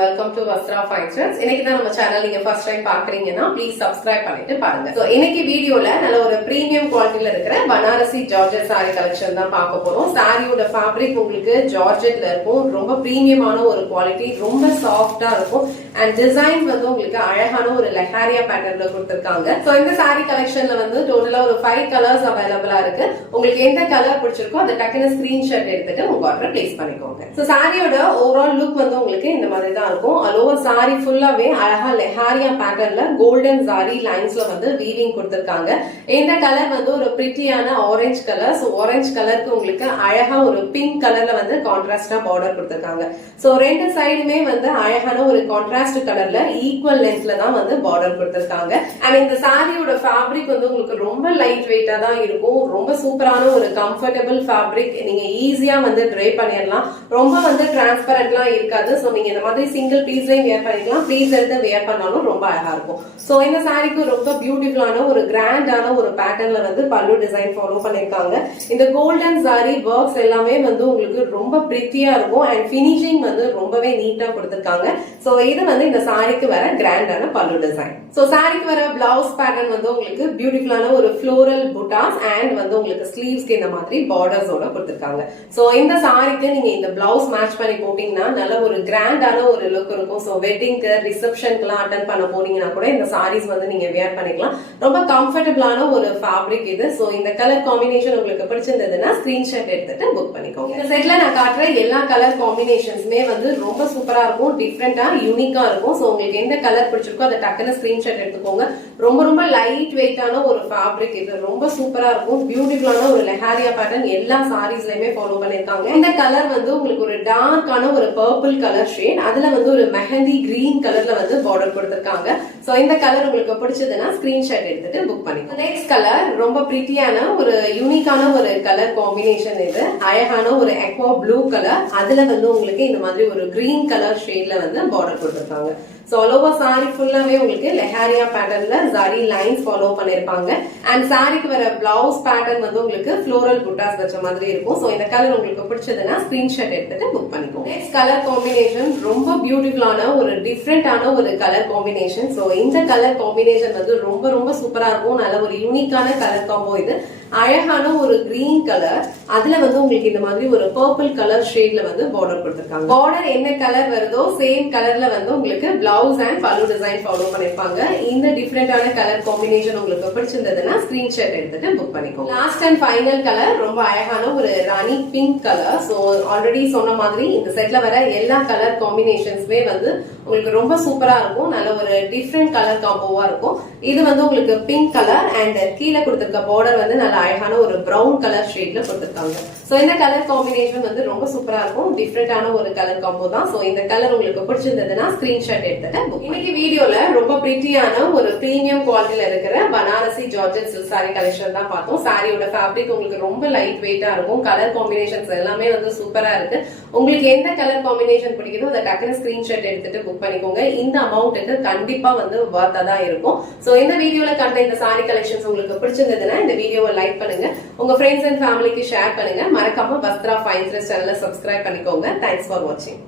Welcome to Vastra fine styles. இன்னைக்கு தான் நம்ம சேனல் நீங்க ஃபர்ஸ்ட் டைம் பாக்குறீங்கன்னா ப்ளீஸ் சப்ஸ்கிரைப் பண்ணிட்டு பாருங்க. சோ இன்னைக்கு வீடியோல நல்ல ஒரு பிரீமியம் குவாலிட்டில இருக்கிற பனாரசி ஜார்ஜெட் சாரி கலெக்ஷன் தான் பார்க்க போறோம். சாரியோட ஃபேப்ரிக் உங்களுக்கு ஜார்ஜெட்ல இருக்கும். ரொம்ப பிரீமியமான ஒரு குவாலிட்டி, ரொம்ப சாஃப்டா இருக்கும். அண்ட் டிசைன் வந்து உங்களுக்கு அழகான ஒரு லெஹாரியா பேட்டர்ன்ல கொடுத்திருக்காங்க. சோ இந்த சாரி கலெக்ஷன்ல வந்து டோட்டலா ஒரு 5 கலர்ஸ் அவைலபிளா இருக்கு. உங்களுக்கு எந்த கலர் பிடிச்சிருக்கோ அதை டக்குனு ஸ்கிரீன்ஷாட் எடுத்துட்டு உங்க ஆர்டர் பிளேஸ் பண்ணிக்கோங்க. சோ சாரியோட ஓவரால் லுக் வந்து உங்களுக்கு இந்த மாதிரி தான் இருக்கும். லோவர் சாரி ஃபுல்லாவே அழகா லெஹாரியா பேட்டர்ன்ல கோல்டன் சாரி லைன்ஸ்ல வந்து வீவிங் கொடுத்திருக்காங்க. இந்த கலர் வந்து ஒரு பிரிட்டியான ஆரஞ்சு கலர். சோ ஆரஞ்சு கலருக்கு உங்களுக்கு அழகா ஒரு பிங்க் கலர்ல வந்து கான்ட்ராஸ்டா பார்டர் கொடுத்திருக்காங்க. சோ ரெண்டு சைடுமே வந்து அழகான ஒரு கான்ட்ராஸ்ட் கலர்ல ஈக்குவல் லென்த்ல தான் வந்து பார்டர் கொடுத்திருக்காங்க. அண்ட் இந்த சாரியோட ஃபேப்ரிக் வந்து உங்களுக்கு ரொம்ப லைட் வெயிட்டா தான் இருக்கும். ரொம்ப சூப்பரான ஒரு கம்ஃபர்டபிள் ஃபேப்ரிக். நீங்க ஈஸியா வந்து ட்ரை பண்ணிடலாம். ரொம்ப வந்து டிரான்ஸ்பரண்ட்லாம் இருக்காது. சோ நீங்க இந்த மாதிரி சிங்கிள் பீஸ்லயும் வேர் பண்ணிக்கலாம். பீஸ் எடுத்து வேர் பண்ணாலும் ரொம்ப அழகா இருக்கும். சோ இந்த சாரிக்கு ரொம்ப பியூட்டிஃபுல்லான ஒரு கிராண்டான ஒரு பேட்டர்ன்ல வந்து பல்லு டிசைன் ஃபாலோ பண்ணிருக்காங்க. இந்த கோல்டன் சாரி ஒர்க்ஸ் எல்லாமே வந்து உங்களுக்கு ரொம்ப பிரிட்டியா இருக்கும். அண்ட் பினிஷிங் வந்து ரொம்பவே நீட்டா கொடுத்திருக்காங்க. சோ இது வந்து இந்த சாரிக்கு வர கிராண்டான பல்லு டிசைன். சோ சாரிக்கு வர பிளவுஸ் பேட்டர்ன் வந்து உங்களுக்கு பியூட்டிஃபுல்லான ஒரு ஃப்ளோரல் புட்டாஸ் அண்ட் வந்து உங்களுக்கு ஸ்லீவ்ஸ்க்கு இந்த மாதிரி பார்டர்ஸோட கொடுத்திருக்காங்க. சோ இந்த சாரிக்கு நீங்க இந்த பிளவுஸ் மேட்ச் பண்ணி போட்டீங்கன்னா நல்ல ஒரு கிராண்டான ஒரு லுக் இருக்கும். சோ வெட்டிங்க்கு ரிசப்ஷனுக்கு எல்லாம் அட்டென்ட் பண்ண போனீங்கன்னா கூட இந்த சாரீஸ் வந்து நீங்க வேர் பண்ணிக்கலாம். ரொம்ப கம்ஃபர்டபுளான ஒரு ஃபேப்ரிக் இது. சோ இந்த கலர் காம்பினேஷன் உங்களுக்கு பிடிச்சிருந்ததுன்னா ஸ்கிரீன்ஷாட் எடுத்துட்டு புக் பண்ணிக்கோங்க. இந்த செட்ல நான் காட்டுற எல்லா கலர் காம்பினேஷன்ஸ்மே வந்து ரொம்ப சூப்பரா இருக்கும், டிஃப்ரெண்டா யூனிக்கா இருக்கும். சோ உங்களுக்கு எந்த கலர் பிடிச்சிருக்கோ அதை டக்குன்னு ஸ்கிரீன்ஷாட் எடுத்துக்கோங்க. ரொம்ப ரொம்ப லைட் வெயிட்டான ஒரு ஃபேப்ரிக் இது. ரொம்ப சூப்பரா இருக்கும். பியூட்டிஃபுல்லான ஒரு லெஹாரியா பேட்டர்ன் எல்லா சாரீஸ்லயுமே ஃபாலோ பண்ணிருக்காங்க. இந்த கலர் வந்து உங்களுக்கு ஒரு டார்க்கான ஒரு பர்பிள் கலர் ஷேட், அதுல வந்து ஒரு மெஹந்தி கிரீன் கலர்ல வந்து பார்டர் கொடுத்திருக்காங்க. சோ இந்த கலர் உங்களுக்கு பிடிச்சதுன்னா ஸ்கிரீன்ஷாட் எடுத்துட்டு புக் பண்ணிக்கோங்க. நெக்ஸ்ட் கலர் ரொம்ப பிரிட்டியான ஒரு யூனிக்கான ஒரு கலர் காம்பினேஷன் இது. அழகான ஒரு அக்வா ப்ளூ கலர், அதுல வந்து உங்களுக்கு இந்த மாதிரி ஒரு கிரீன் கலர் ஷேட்ல வந்து பார்டர் கொடுத்திருக்காங்க. சோ ஓவர் சாரி ஃபுல்லாவே உங்களுக்கு லெஹாரியா பேட்டர்ன்ல சாரி லைன்ஸ் ஃபாலோ பண்ணிருப்பாங்க. அண்ட் சாரிக்கு வர பிளவுஸ் பேட்டர்ன் வந்து உங்களுக்கு ஃப்ளோரல் புட்டாஸ் வச்ச மாதிரி இருக்கும். சோ இந்த கலர் உங்களுக்கு பிடிச்சதுன்னா ஸ்கிரீன்ஷாட் எடுத்துட்டு புக் பண்ணிக்கோங்க. நெக்ஸ்ட் கலர் காம்பினேஷன் ரொம்ப பியூட்டிஃபுல்லான ஒரு டிஃப்ரெண்டான ஒரு கலர் காம்பினேஷன். சோ இந்த கலர் காம்பினேஷன் வந்து ரொம்ப ரொம்ப சூப்பரா இருக்கும். நல்ல ஒரு யூனிக்கான கலர் காம்போ இது. அழகான ஒரு கிரீன் கலர், அதுல வந்து உங்களுக்கு இந்த மாதிரி ஒரு பர்பிள் கலர் ஷேட்ல வந்து பார்டர் கொடுத்திருக்காங்க. பார்டர் என்ன கலர் வருதோ சேம் கலர்ல வந்து உங்களுக்கு பிளவுஸ் அண்ட் பல்லு டிசைன் ஃபாலோ பண்ணிருப்பாங்க. இந்த டிஃப்ரெண்டான கலர் காம்பினேஷன் உங்களுக்கு பிடிச்சிருந்ததுன்னா ஸ்கிரீன்ஷாட் எடுத்துட்டு புக் பண்ணிக்கோங்க. லாஸ்ட் அண்ட் ஃபைனல் கலர் ரொம்ப அழகான ஒரு ராணி பிங்க் கலர். சோ ஆல்ரெடி சொன்ன மாதிரி இந்த செட்ல வர எல்லா கலர் காம்பினேஷன்ஸ்மே வந்து உங்களுக்கு ரொம்ப சூப்பரா இருக்கும். நல்ல ஒரு டிஃப்ரெண்ட் கலர் காம்போவா இருக்கும். இது வந்து உங்களுக்கு பிங்க் கலர் அண்ட் கீழே கொடுத்திருக்க பார்டர் வந்து நல்ல அழகான ஒரு பிரவுன் கலர் ஷேட்ல கொடுத்திருக்காங்க. சோ இந்த கலர் காம்பினேஷன் வந்து ரொம்ப சூப்பரா இருக்கும். டிஃப்ரெண்டான ஒரு கலர் காம்போ தான். சோ இந்த கலர் உங்களுக்கு பிடிச்சிருந்ததுன்னா ஸ்கிரீன்ஷாட் எடுத்துட்டு புக். இன்னைக்கு வீடியோல ரொம்ப பிரிட்டியான ஒரு பிரீமியம் குவாலிட்டில இருக்கிற Banarasi georgette silk sorry collection தான் பார்த்தோம். சாரியோட ஃபேப்ரிக் உங்களுக்கு ரொம்ப லைட் வெயிட்டா இருக்கும். கலர் காம்பினேஷன்ஸ் எல்லாமே வந்து சூப்பரா இருக்கு. உங்களுக்கு எந்த கலர் காம்பினேஷன் பிடிக்குதோ அதை டக்குனு ஸ்கிரீன்ஷாட் எடுத்துட்டு புக் பண்ணிக்கோங்க. இந்த அமௌண்ட்டுக்கு கண்டிப்பா வந்து வர்த்தா தான் இருக்கும். சோ இந்த வீடியோல கண்ட இந்த சாரி கலெக்ஷன்ஸ் உங்களுக்கு பிடிச்சிருந்ததுன்னா இந்த வீடியோவை லைக் பண்ணுங்க, உங்க ஃப்ரெண்ட்ஸ் அண்ட் ஃபேமிலிக்கு ஷேர் பண்ணுங்க. மறக்காம வஸ்த்ரா ஃபைன் ஸ்டைல்ஸ் சேனலை சப்ஸ்கிரைப் பண்ணிக்கோங்க. தேங்க்ஸ் ஃபார் வாட்சிங்.